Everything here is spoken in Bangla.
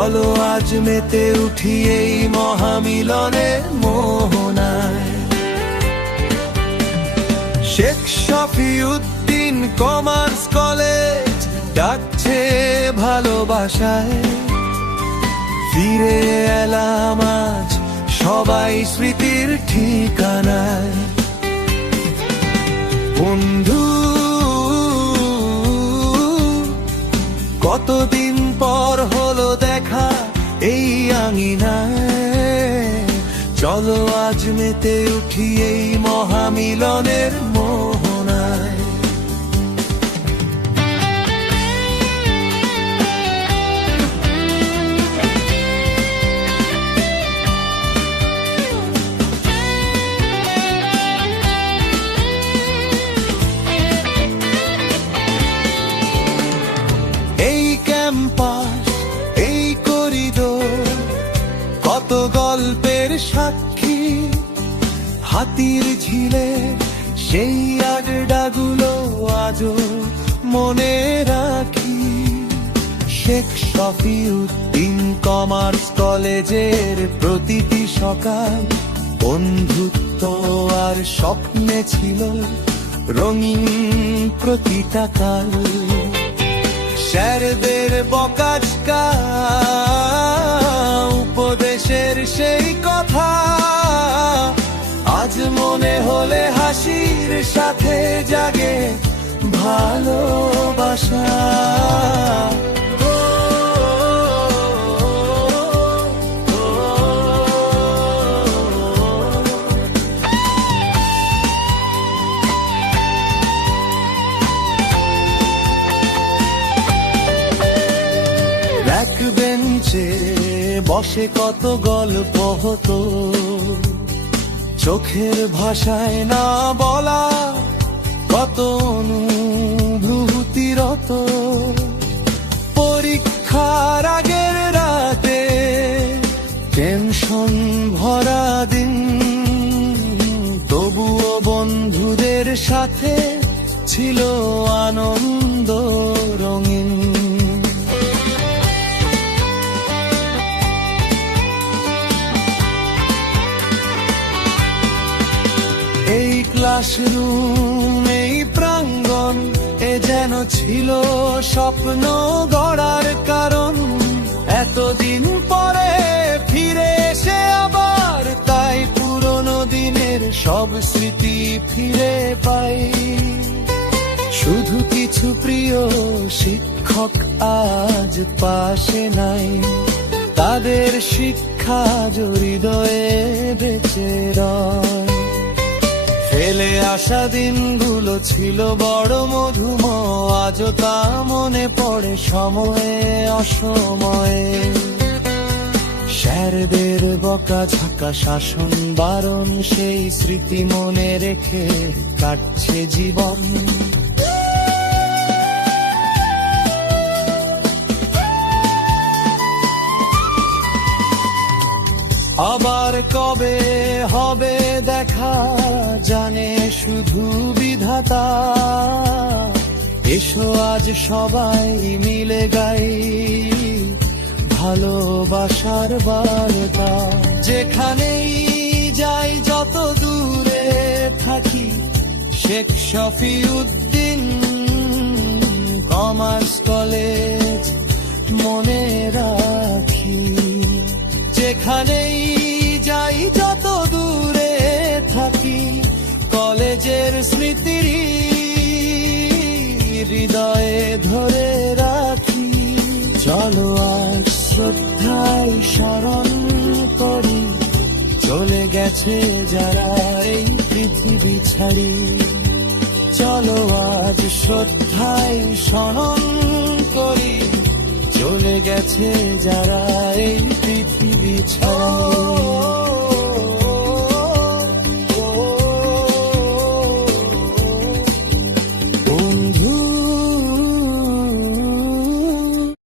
চলো আজ মেতে উঠি এই মহামিলনের মোহনায়। শেখ শফিউদ্দিন কমার্স কলেজ ডাকছে ভালোবাসায়, ফিরে এলাম আজ সবাই স্মৃতির ঠিকানায়। বন্ধু, কতদিন পর হলো দেখা এই আঙিনায়, চলো আজ মেতে উঠি এই মহামিলনের মোহনায়। এই ক্যাম্পাস, এই করিডোর, কত গল্পের সাক্ষী, হাতির ঝিলে সেই আড্ডাগুলো আজও মনে রাখি। শেখ শফিউদ্দিন কমার্স কলেজের প্রতিটি সকাল বন্ধুত্ব আর স্বপ্নে ছিল রঙিন প্রতিটা কাল। স্যারদের বকাঝকা, উপদেশের সেই কথা আজ মনে হলে হাসির সাথে জাগে ভালোবাসা। বেঞ্চে বসে কত গল্প হতো, চোখের ভাষায় না বলা কত অনুভূতিরত। পরীক্ষার আগের রাতে টেনশন ভরা দিন, তবুও বন্ধুদের সাথে ছিল আনন্দ রঙিন। এই ক্লাসরুম, এই প্রাঙ্গণ, এ যেন ছিল স্বপ্ন গড়ার কারণ। এতদিন পরে ফিরে এসে আবার তাই পুরনো দিনের সব স্মৃতি ফিরে পাই। শুধু কিছু প্রিয় শিক্ষক আজ পাশে নাই, তাদের শিক্ষা হৃদয়ে বেঁচে রয়। ফেলে আসা দিনগুলো ছিল বড় মধুময়, আজও তা মনে পড়ে সময়ে অসময়ে। স্যারদের বকাঝকা, শাসন বারণ, সেই স্মৃতি মনে রেখে কাটছে জীবন। আবার কবে হবে দেখা জানে শুধু বিধাতা। এসো আজ সবাই মিলে গাই ভালোবাসার বার্তা। যেখানেই যাই, যত দূরে থাকি, শেখ শফিউদ্দিন কমার্স কলেজ মনে রাখি। যেখানেই যাই, যত দূরে থাকি, কলেজের স্মৃতির হৃদয়ে ধরে রাখি। চলো আজ শ্রদ্ধায় স্মরণ করি চলে গেছে যারা এই পৃথিবী ছাড়ি। চলো আজ শ্রদ্ধায় স্মরণ করি চলে গেছে যারা এই পৃথিবী ছাড়ি।